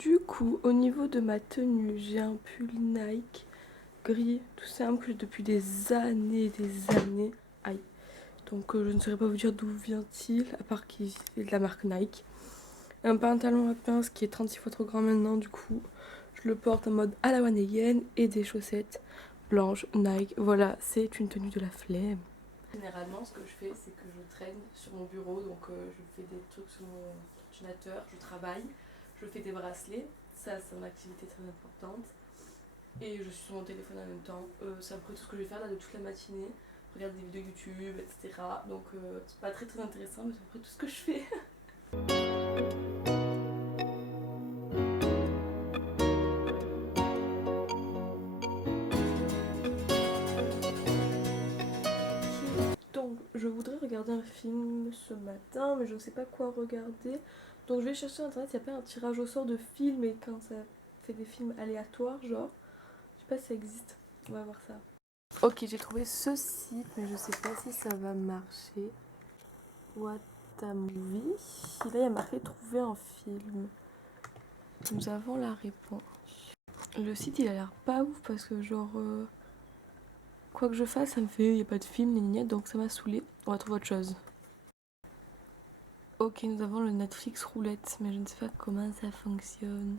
Du coup, au niveau de ma tenue, j'ai un pull Nike gris, tout simple, que j'ai depuis des années, des années. Aïe. Donc je ne saurais pas vous dire d'où vient-il, à part qu'il est de la marque Nike. Un pantalon à pince qui est 36 fois trop grand maintenant, du coup. Je le porte en mode à la one-again et des chaussettes blanches Nike. Voilà, c'est une tenue de la flemme. Généralement, ce que je fais, c'est que je traîne sur mon bureau, donc je fais des trucs sur mon ordinateur, je travaille, je fais des bracelets, ça c'est une activité très importante, et je suis sur mon téléphone en même temps. C'est à peu près tout ce que je vais faire là de toute la matinée, regarder des vidéos YouTube, etc. Donc c'est pas très intéressant, mais c'est à peu près tout ce que je fais. Donc je voudrais regarder un film ce matin, mais je ne sais pas quoi regarder. Donc je vais chercher sur internet, il n'y a pas un tirage au sort de films, et quand ça fait des films aléatoires, genre. Je sais pas si ça existe, on va voir ça. Ok, j'ai trouvé ce site, mais je sais pas si ça va marcher. What a movie. Là, il y a marqué trouver un film. Nous avons la réponse. Le site, il a l'air pas ouf parce que, genre, quoi que je fasse, ça me fait il n'y a pas de film, ni donc ça m'a saoulé. On va trouver autre chose. Ok, nous avons le Netflix roulette, mais je ne sais pas comment ça fonctionne.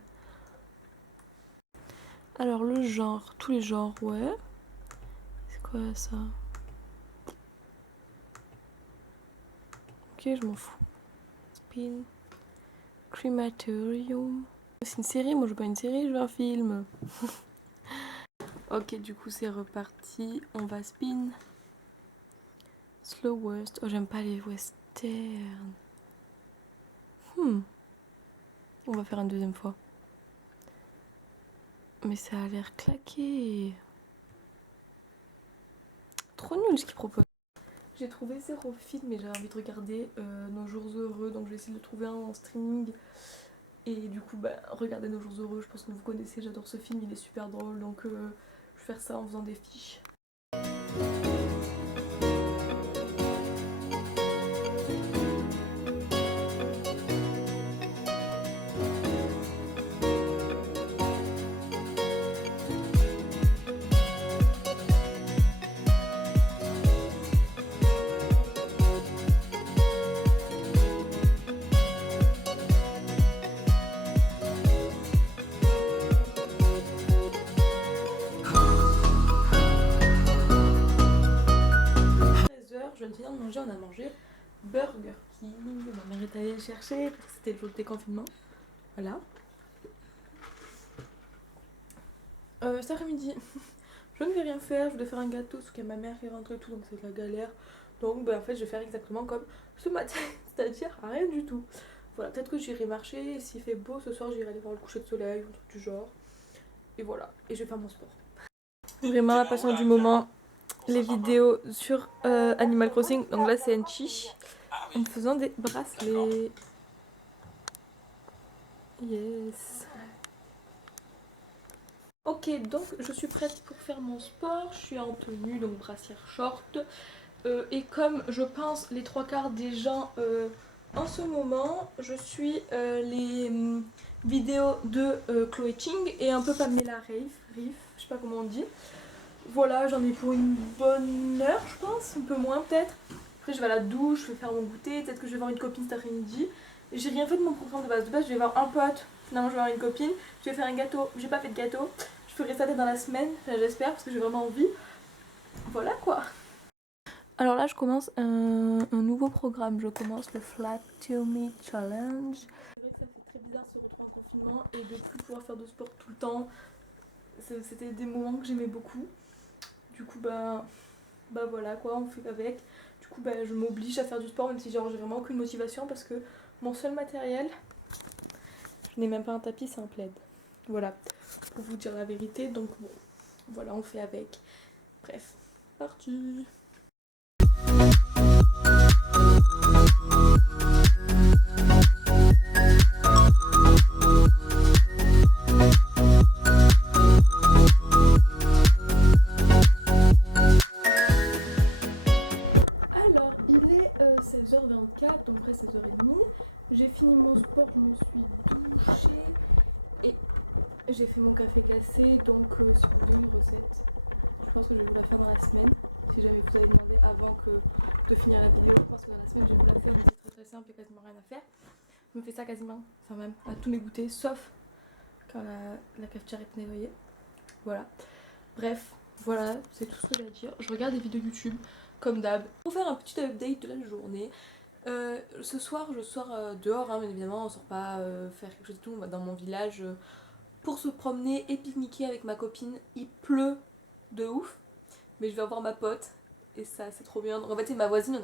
Alors, le genre, tous les genres, ouais. C'est quoi ça? Ok, je m'en fous. Spin. Crematorium. C'est une série, moi je veux pas une série, je veux un film. Ok, du coup c'est reparti. On va spin. Slow West. Oh, j'aime pas les westerns. On va faire une deuxième fois. Mais ça a l'air claqué. Trop nul ce qu'ils proposent. J'ai trouvé 0 film, mais j'ai envie de regarder Nos Jours Heureux, donc je vais essayer de le trouver un en streaming. Et du coup, bah, regardez Nos Jours Heureux, je pense que vous connaissez, j'adore ce film, il est super drôle, donc je vais faire ça en faisant des fiches. 13h, je viens de finir de manger, on a mangé Burger King. Ma mère est allée le chercher parce que c'était le jour de déconfinement. Voilà. Cet après-midi, je ne vais rien faire, je voulais faire un gâteau, sauf qu'il y a ma mère qui est rentrée et tout, donc c'est de la galère. Donc en fait je vais faire exactement comme ce matin, c'est-à-dire rien du tout. Voilà, peut-être que j'irai marcher, et s'il fait beau ce soir j'irai aller voir le coucher de soleil ou un truc du genre. Et voilà, et je vais faire mon sport. Vraiment la passion du moment, les vidéos sur Animal Crossing. Donc là c'est Enchi en me faisant des bracelets. Yes. Ok, donc je suis prête pour faire mon sport. Je suis en tenue, donc brassière short. Et comme je pense les 3/4 des gens en ce moment, je suis les vidéos de Chloé Ting et un peu Pamela Reif, je sais pas comment on dit. Voilà, j'en ai pour une bonne heure, je pense, un peu moins peut-être. Après, je vais à la douche, je vais faire mon goûter, peut-être que je vais voir une copine cet après-midi. J'ai rien fait de mon programme de base. De base, je vais voir un pote, finalement, je vais voir une copine. Je vais faire un gâteau, j'ai pas fait de gâteau. Je ferai ça dans la semaine, enfin, j'espère, parce que j'ai vraiment envie. Voilà quoi. Alors là, je commence un nouveau programme. Je commence le Flat Tummy Challenge. C'est vrai que ça fait très bizarre de se retrouver en confinement et de plus pouvoir faire de sport tout le temps. C'était des moments que j'aimais beaucoup. Du coup, bah voilà quoi, on fait avec. Du coup, bah, je m'oblige à faire du sport, même si genre j'ai vraiment aucune motivation parce que mon seul matériel, je n'ai même pas un tapis, c'est un plaid. Voilà, pour vous dire la vérité. Donc bon, voilà, on fait avec. Bref, parti. Alors, il est 16h24, donc après 16h30. J'ai fini mon sport, je me suis douchée. J'ai fait mon café glacé, donc si vous voulez une recette, je pense que je vais vous la faire dans la semaine. Si jamais vous avez demandé avant de finir la vidéo, je pense que dans la semaine je vais vous la faire, donc c'est très simple, il n'y a quasiment rien à faire. Je me fais ça quasiment, enfin même à tous mes goûters, sauf quand la cafetière est nettoyée. Voilà. Bref, voilà, c'est tout ce que j'ai à dire. Je regarde des vidéos YouTube, comme d'hab, pour faire un petit update de la journée. Ce soir, je sors dehors, hein, bien évidemment, on sort pas faire quelque chose de tout, on va dans mon village pour se promener et pique-niquer avec ma copine. Il pleut de ouf, mais je vais avoir ma pote, et ça c'est trop bien. Donc en fait c'est ma voisine.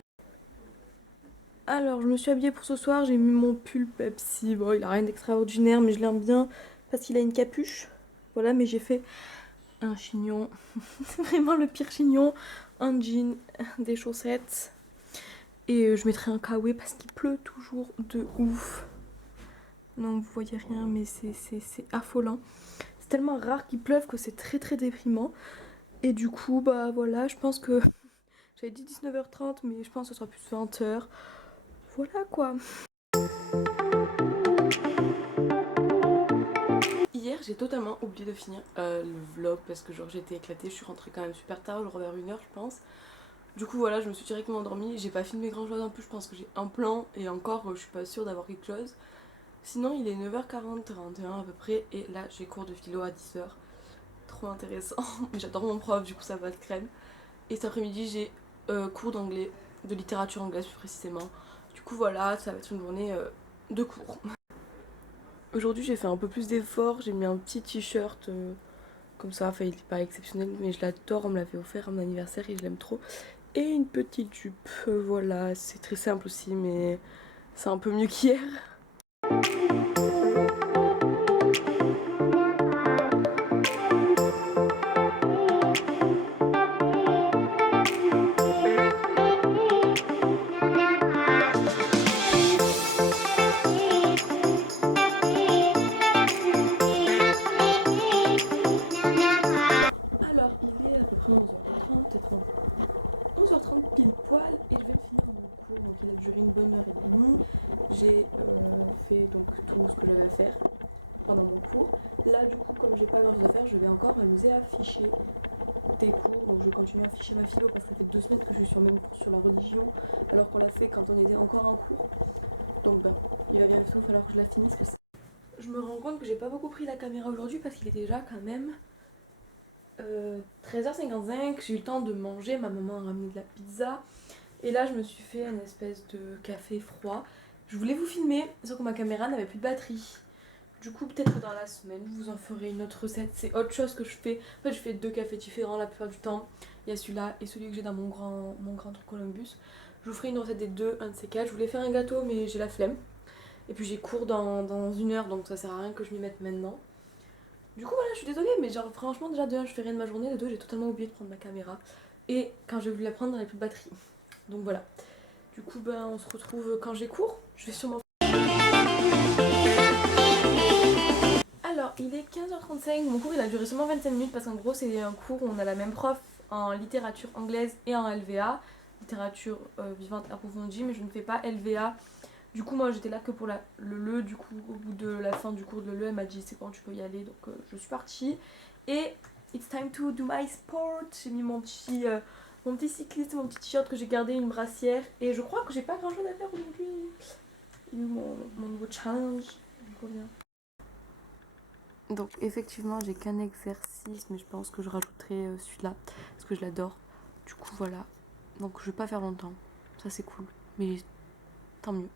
Alors je me suis habillée pour ce soir, j'ai mis mon pull Pepsi, bon il a rien d'extraordinaire mais je l'aime bien parce qu'il a une capuche. Voilà, mais j'ai fait un chignon, c'est vraiment le pire chignon, un jean, des chaussettes et je mettrai un kawaii parce qu'il pleut toujours de ouf. Non vous voyez rien mais c'est affolant. C'est tellement rare qu'il pleuve que c'est très déprimant. Et du coup bah voilà, je pense que j'avais dit 19h30 mais je pense que ce sera plus 20h. Voilà quoi. Hier j'ai totalement oublié de finir le vlog parce que genre j'étais éclatée, je suis rentrée quand même super tard, genre vers 1h je pense. Du coup voilà, je me suis directement endormie, j'ai pas filmé grand chose en plus, je pense que j'ai un plan et encore je suis pas sûre d'avoir quelque chose. Sinon il est 9h40, 41 à peu près et là j'ai cours de philo à 10h. Trop intéressant, j'adore mon prof du coup ça va de crème. Et cet après-midi j'ai cours d'anglais, de littérature anglaise plus précisément. Du coup voilà, ça va être une journée de cours. Aujourd'hui j'ai fait un peu plus d'efforts, j'ai mis un petit t-shirt comme ça, enfin il est pas exceptionnel mais je l'adore, on me l'avait offert à mon anniversaire et je l'aime trop. Et une petite jupe, voilà, c'est très simple aussi mais c'est un peu mieux qu'hier. Alors il est à peu près 11h30, peut-être 11h30 pile poil et je vais finir mon cours, donc il a duré une bonne heure et demie. J'ai fait donc tout ce que j'avais à faire pendant mon cours. Là du coup comme j'ai pas grand chose à faire, je vais encore m'amuser à afficher des cours, donc je vais continuer à afficher ma philo parce que ça fait 2 semaines que je suis sur le même cours sur la religion alors qu'on l'a fait quand on était encore en cours. Donc ben, il va bientôt falloir que je la finisse parce que je me rends compte que j'ai pas beaucoup pris la caméra aujourd'hui parce qu'il est déjà quand même 13h55, j'ai eu le temps de manger, ma maman a ramené de la pizza et là je me suis fait une espèce de café froid. Je voulais vous filmer, sauf que ma caméra n'avait plus de batterie. Du coup peut-être dans la semaine vous en ferez une autre recette, c'est autre chose que je fais. En fait je fais 2 cafés différents la plupart du temps. Il y a celui-là et celui que j'ai dans mon grand truc Columbus. Je vous ferai une recette des deux, un de ces quatre. Je voulais faire un gâteau mais j'ai la flemme. Et puis j'ai cours dans 1 heure donc ça sert à rien que je m'y mette maintenant. Du coup voilà, je suis désolée mais genre franchement déjà de 1 je fais rien de ma journée, de 2 j'ai totalement oublié de prendre ma caméra. Et quand j'ai voulu la prendre, elle n'avait plus de batterie. Donc voilà. Du coup ben on se retrouve quand j'ai cours. Je vais sûrement... Alors il est 15h35, mon cours il a duré seulement 25 minutes parce qu'en gros c'est un cours où on a la même prof en littérature anglaise et en LVA. Littérature vivante approfondie, mais je ne fais pas LVA. Du coup moi j'étais là que pour le du coup au bout de la fin du cours de le elle m'a dit c'est bon tu peux y aller, donc je suis partie. Et it's time to do my sport. J'ai mis mon petit cycliste, mon petit t-shirt que j'ai gardé, une brassière. Et je crois que j'ai pas grand chose à faire aujourd'hui. Il est où mon nouveau challenge? Je reviens. Donc effectivement j'ai qu'un exercice mais je pense que je rajouterai celui-là parce que je l'adore. Du coup voilà. Donc je vais pas faire longtemps. Ça c'est cool. Mais tant mieux.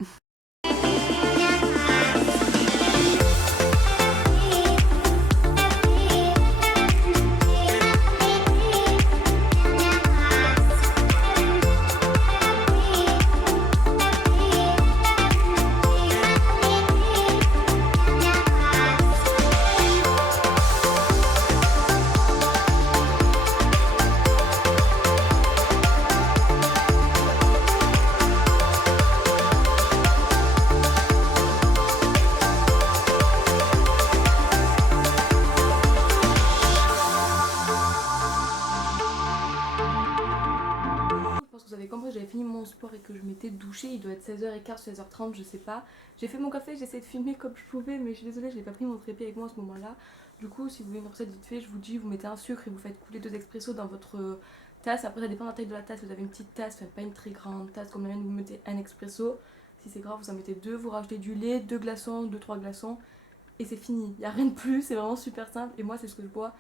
et que je m'étais douchée. Il doit être 16h15, 16h30, je sais pas. J'ai fait mon café, j'ai essayé de filmer comme je pouvais, mais je suis désolée, je n'ai pas pris mon trépied avec moi à ce moment-là. Du coup, si vous voulez une recette vite fait, je vous dis, vous mettez un sucre et vous faites couler 2 expressos dans votre tasse. Après, ça dépend de la taille de la tasse. Vous avez une petite tasse, enfin pas une très grande tasse comme la mienne, vous mettez un expresso. Si c'est grave, vous en mettez 2, vous rajoutez du lait, 2 glaçons, 2-3 glaçons. Et c'est fini, il n'y a rien de plus, c'est vraiment super simple. Et moi, c'est ce que je bois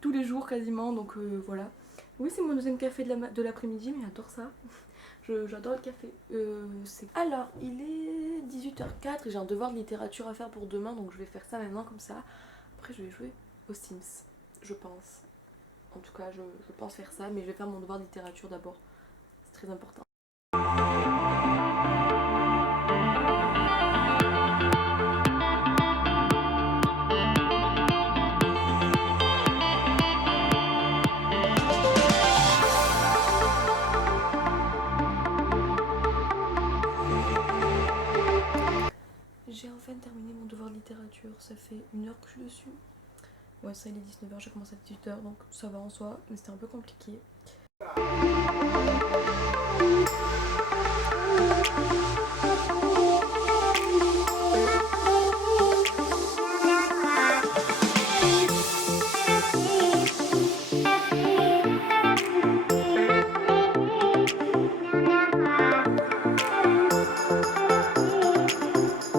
tous les jours quasiment, donc voilà. Oui, c'est mon deuxième café de l'après-midi, mais j'adore ça. J'adore le café. Alors, il est 18h04 et j'ai un devoir de littérature à faire pour demain, donc je vais faire ça maintenant comme ça. Après, je vais jouer aux Sims, je pense. En tout cas, je pense faire ça, mais je vais faire mon devoir de littérature d'abord. C'est très important. J'ai enfin terminé mon devoir de littérature, ça fait 1 heure que je suis dessus. Ouais, ça il est 19h, j'ai commencé à 18h, donc ça va en soi, mais c'était un peu compliqué.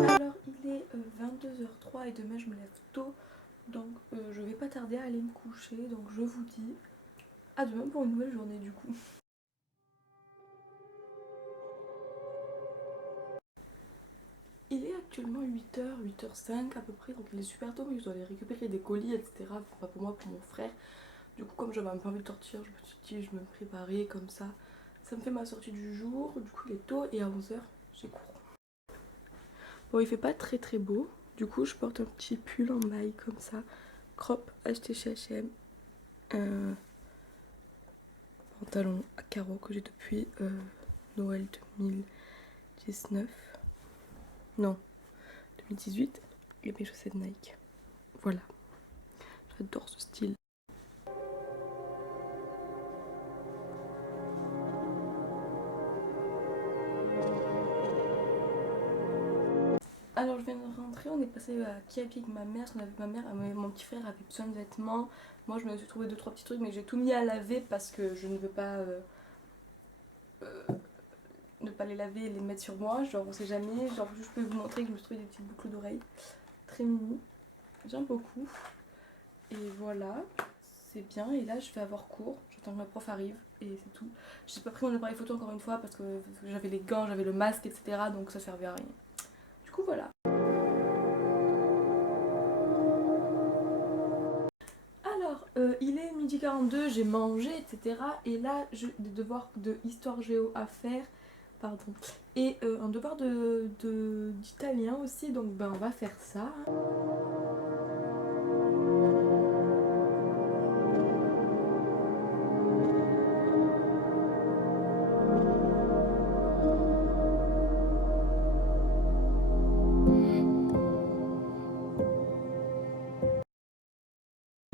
Alors, il est 22h03 et demain je me lève tôt, donc je vais pas tarder à aller me coucher, donc je vous dis à demain pour une nouvelle journée du coup. Il est actuellement 8h, 8h05 à peu près, donc il est super tôt, mais je dois aller récupérer des colis, etc. Pas pour moi, pour mon frère. Du coup, comme j'avais un peu envie de sortir, je me suis dit, je me préparais comme ça. Ça me fait ma sortie du jour, du coup il est tôt et à 11h, j'ai cours. Bon, il fait pas très très beau, du coup je porte un petit pull en maille comme ça, crop acheté chez H&M, un pantalon à carreaux que j'ai depuis Noël 2019, non 2018, et mes chaussettes Nike. Voilà, j'adore ce style. Alors je viens de rentrer, on est passé à Kiapi avec ma mère, parce qu'on avait ma mère, mon petit frère avait besoin de vêtements. Moi je me suis trouvé 2-3 petits trucs, mais j'ai tout mis à laver parce que je ne veux pas ne pas les laver et les mettre sur moi, genre on sait jamais. Genre je peux vous montrer que je me suis trouvé des petites boucles d'oreilles très mini, j'aime beaucoup. Et voilà, c'est bien, et là je vais avoir cours, j'attends que ma prof arrive et c'est tout. J'ai pas pris mon appareil photo encore une fois parce que j'avais les gants, j'avais le masque, etc. donc ça servait à rien. Du coup voilà. Alors, il est 12h42, j'ai mangé, etc. Et là, j'ai des devoirs de histoire géo à faire, pardon. Et un devoir d'italien aussi, donc ben on va faire ça.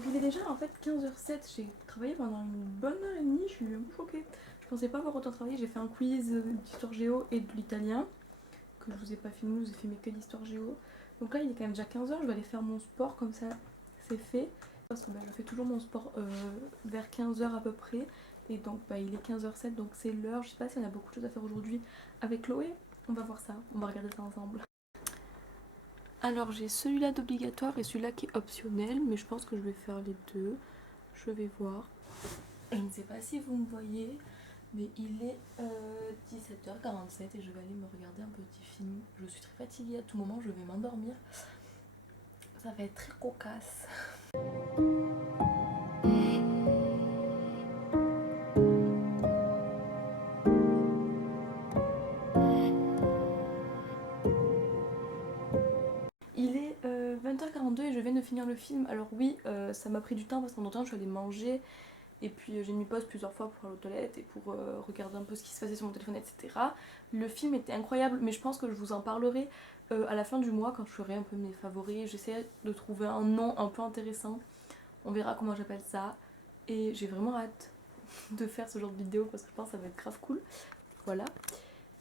Il est déjà en fait 15h07, j'ai travaillé pendant une bonne heure et demie, je suis un peu choquée. Je pensais pas avoir autant travaillé, j'ai fait un quiz d'histoire géo et de l'italien, que je vous ai pas filmé, je vous ai filmé que d'histoire géo. Donc là il est quand même déjà 15h, je vais aller faire mon sport, comme ça c'est fait. Parce que je fais toujours mon sport vers 15h à peu près. Et donc il est 15h07, donc c'est l'heure. Je sais pas si on a beaucoup de choses à faire aujourd'hui avec Chloé. On va voir ça, on va regarder ça ensemble. Alors j'ai celui-là d'obligatoire et celui-là qui est optionnel, mais je pense que je vais faire les deux. Je vais voir. Je ne sais pas si vous me voyez, mais il est 17h47 et je vais aller me regarder un petit film. Je suis très fatiguée, à tout moment je vais m'endormir. Ça va être très cocasse. Il est 20h42 et je viens de finir le film. Alors oui, ça m'a pris du temps parce qu'en temps je suis allée manger. Et puis j'ai mis pause plusieurs fois pour aller aux toilettes et pour regarder un peu ce qui se passait sur mon téléphone, etc. Le film était incroyable, mais je pense que je vous en parlerai à la fin du mois quand je ferai un peu mes favoris. J'essaie de trouver un nom un peu intéressant. On verra comment j'appelle ça. Et j'ai vraiment hâte de faire ce genre de vidéo parce que je pense que ça va être grave cool. Voilà.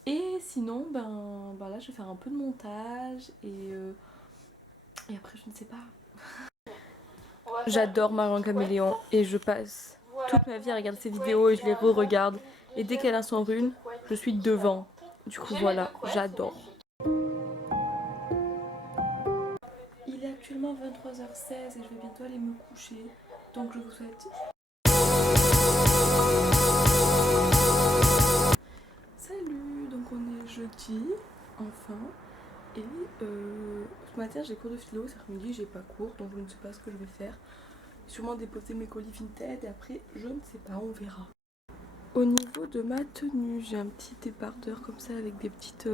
Et sinon, là je vais faire un peu de montage et après je ne sais pas. J'adore Marion Caméléon et je passe toute ma vie à regarder ses vidéos et je les re-regarde. Et dès qu'elle a son rune, je suis devant. Du coup voilà, j'adore. Il est actuellement 23h16 et je vais bientôt aller me coucher. Donc je vous souhaite... Salut, donc on est jeudi, enfin. Et ce matin j'ai cours de philo, cet après-midi j'ai pas cours, donc je ne sais pas ce que je vais faire. Sûrement déposer mes colis Vinted et après je ne sais pas, on verra. Au niveau de ma tenue, j'ai un petit débardeur comme ça avec des petites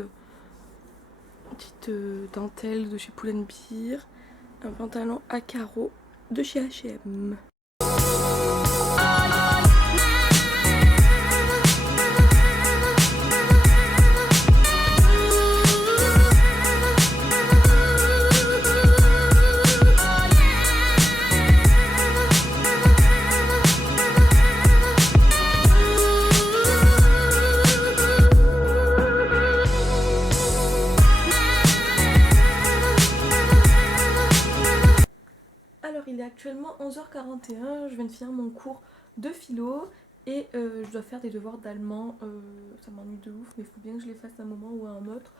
dentelles de chez Pull&Bear, un pantalon à carreaux de chez H&M. Il est actuellement 11h41, je viens de finir mon cours de philo et je dois faire des devoirs d'allemand, ça m'ennuie de ouf mais il faut bien que je les fasse à un moment ou à un autre.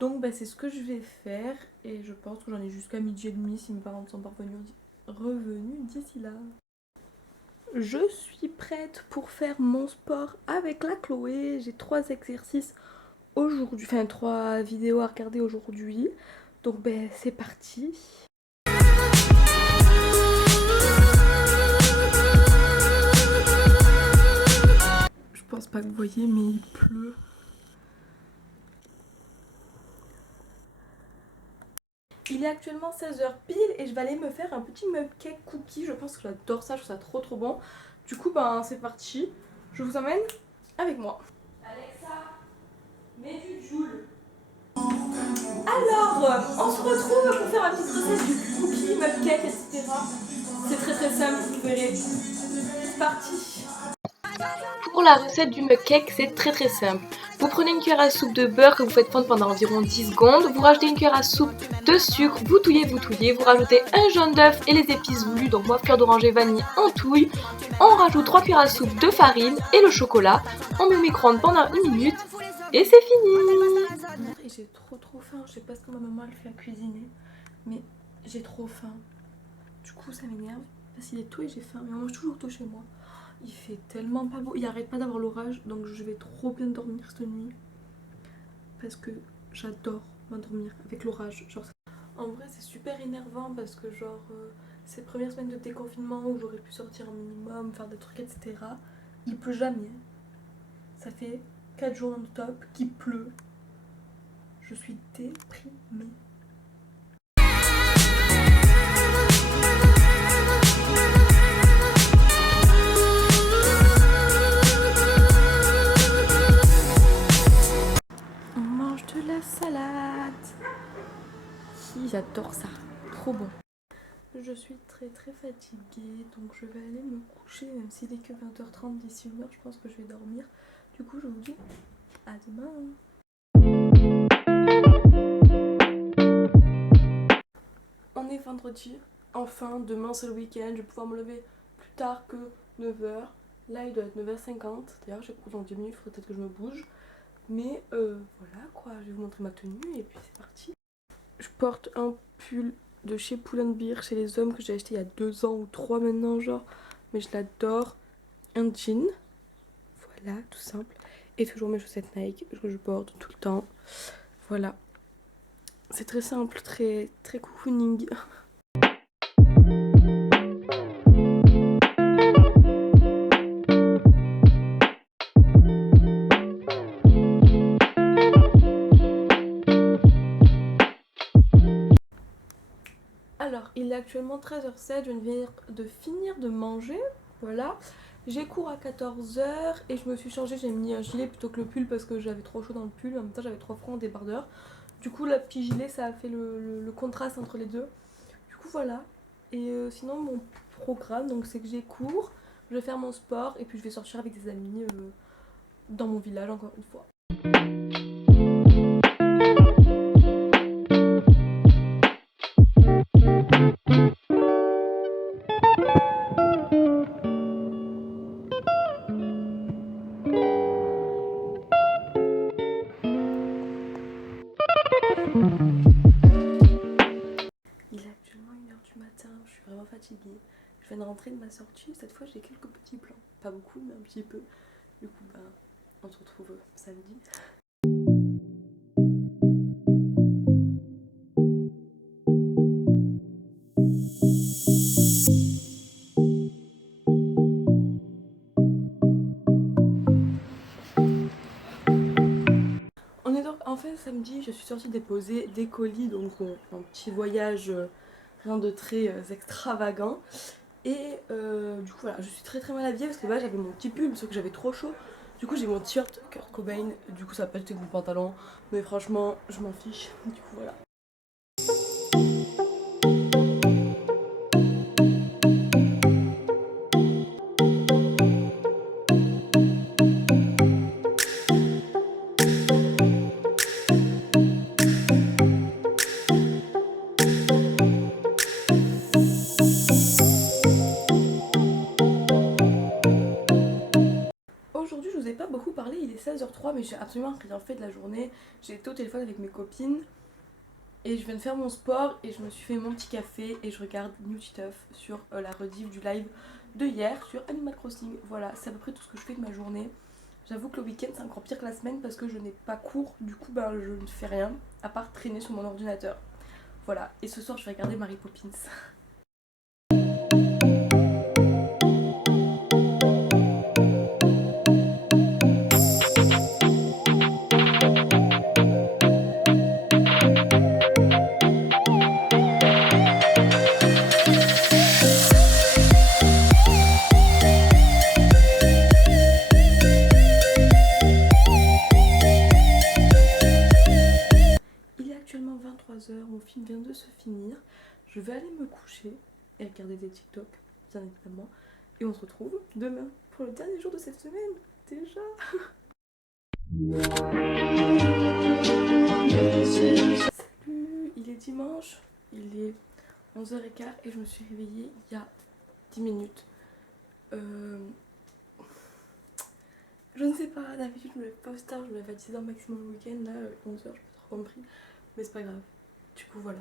Donc c'est ce que je vais faire et je pense que j'en ai jusqu'à midi et demi si mes parents ne sont pas revenus d'ici là. Je suis prête pour faire mon sport avec la Chloé, j'ai 3 exercices aujourd'hui, enfin 3 vidéos à regarder aujourd'hui, donc c'est parti. Je pense pas que vous voyez mais il pleut. Il est actuellement 16h pile et je vais aller me faire un petit cupcake cookie. Je pense que j'adore ça, je trouve ça trop bon. Du coup c'est parti. Je vous emmène avec moi. Alexa, mets du Joule. Alors, on se retrouve pour faire ma petite recette du cookie, cupcake, etc. C'est très simple, vous verrez. C'est parti. Pour la recette du cupcake, c'est très simple. Vous prenez une cuillère à soupe de beurre que vous faites fondre pendant environ 10 secondes. Vous rajoutez une cuillère à soupe de sucre, vous touillez. Vous rajoutez un jaune d'œuf et les épices voulues, donc moi fleur d'oranger, vanille en touille. On rajoute 3 cuillères à soupe de farine et le chocolat. On met au micro-ondes pendant 1 minute et c'est fini. Et j'ai trop faim, je sais pas ce que ma maman elle fait à cuisiner, mais j'ai trop faim. Du coup ça m'énerve parce qu'il est tôt et j'ai faim, mais on mange toujours tôt chez moi. Il fait tellement pas beau, il arrête pas d'avoir l'orage, donc je vais trop bien dormir cette nuit. Parce que j'adore m'endormir avec l'orage. En vrai c'est super énervant parce que ces premières semaines de déconfinement où j'aurais pu sortir un minimum, faire des trucs, etc. Il pleut jamais. Ça fait 4 jours non-stop qu'il pleut. Je suis déprimée. Salade. J'adore ça, trop bon. Je suis très fatiguée, donc je vais aller me coucher, même s'il est que 20h30 d'ici une heure, je pense que je vais dormir. Du coup je vous dis à demain. On est vendredi, enfin demain c'est le week-end, je vais pouvoir me lever plus tard que 9h. Là il doit être 9h50, d'ailleurs j'ai cours dans 10 minutes, il faudrait peut-être que je me bouge. Mais voilà quoi, je vais vous montrer ma tenue et puis c'est parti. Je porte un pull de chez Pull&Bear, chez les hommes, que j'ai acheté il y a 2 ans ou 3 maintenant genre. Mais je l'adore. Un jean, voilà, tout simple. Et toujours mes chaussettes Nike que je porte tout le temps. Voilà. C'est très simple, très cocooning. Alors, il est actuellement 13h07, je viens de finir de manger, voilà. J'ai cours à 14h et je me suis changée, j'ai mis un gilet plutôt que le pull parce que j'avais trop chaud dans le pull, en même temps j'avais trop froid en débardeur. Du coup, le petit gilet, ça a fait le contraste entre les deux. Du coup, voilà. Et sinon, mon programme, donc c'est que j'ai cours, je vais faire mon sport et puis je vais sortir avec des amis dans mon village encore une fois. fatiguée. Je viens de rentrer de ma sortie, cette fois j'ai quelques petits plans. Pas beaucoup, mais un petit peu. Du coup, bah, on se retrouve samedi. En fait, samedi, je suis sortie déposer des colis, donc un petit voyage, rien de très extravagant. Et du coup, voilà, je suis très mal habillée parce que là j'avais mon petit pull, sauf que j'avais trop chaud. Du coup, j'ai mon t-shirt Kurt Cobain, du coup, ça n'a pas été avec mon pantalon, mais franchement, je m'en fiche. Du coup, voilà. Aujourd'hui, je vous ai pas beaucoup parlé, il est 16h03, mais j'ai absolument rien fait de la journée. J'ai été au téléphone avec mes copines et je viens de faire mon sport et je me suis fait mon petit café et je regarde New Stuff sur la rediff du live de hier sur Animal Crossing. Voilà, c'est à peu près tout ce que je fais de ma journée. J'avoue que le week-end c'est encore pire que la semaine parce que je n'ai pas cours, du coup ben, je ne fais rien à part traîner sur mon ordinateur. Voilà, et ce soir je vais regarder Mary Poppins. Mon film vient de se finir, je vais aller me coucher et regarder des TikTok, bien évidemment, et on se retrouve demain pour le dernier jour de cette semaine, déjà. Salut, il est dimanche, il est 11h15 et je me suis réveillée il y a 10 minutes. Je ne sais pas, d'habitude je me lève pas aussi tard, je me lève à 10h maximum le week-end, là 11h je peux trop compris, mais c'est pas grave. Du coup voilà.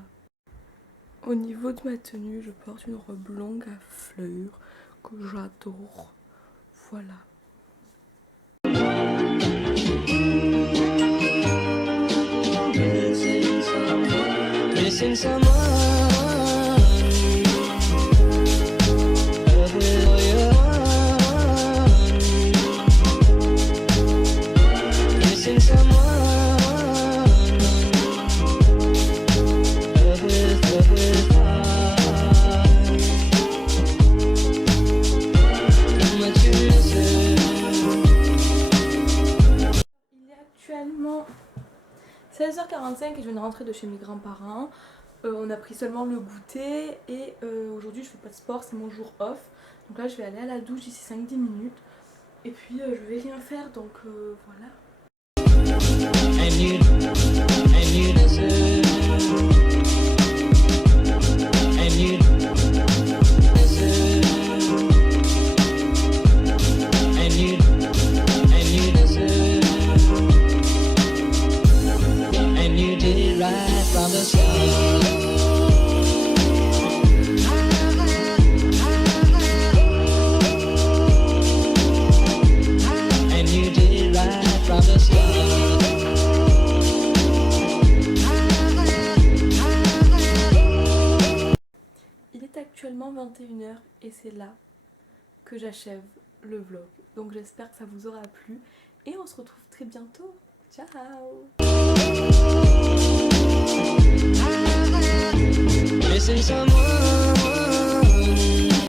Au niveau de ma tenue, je porte une robe longue à fleurs que j'adore. Voilà. Actuellement 16h45 et je viens de rentrer de chez mes grands-parents. On a pris seulement le goûter et aujourd'hui je fais pas de sport, c'est mon jour off. Donc là je vais aller à la douche d'ici 5-10 minutes et puis je vais rien faire donc voilà. Il est actuellement 21h et c'est là que j'achève le vlog. Donc j'espère que ça vous aura plu et on se retrouve très bientôt. Ciao. Missing someone.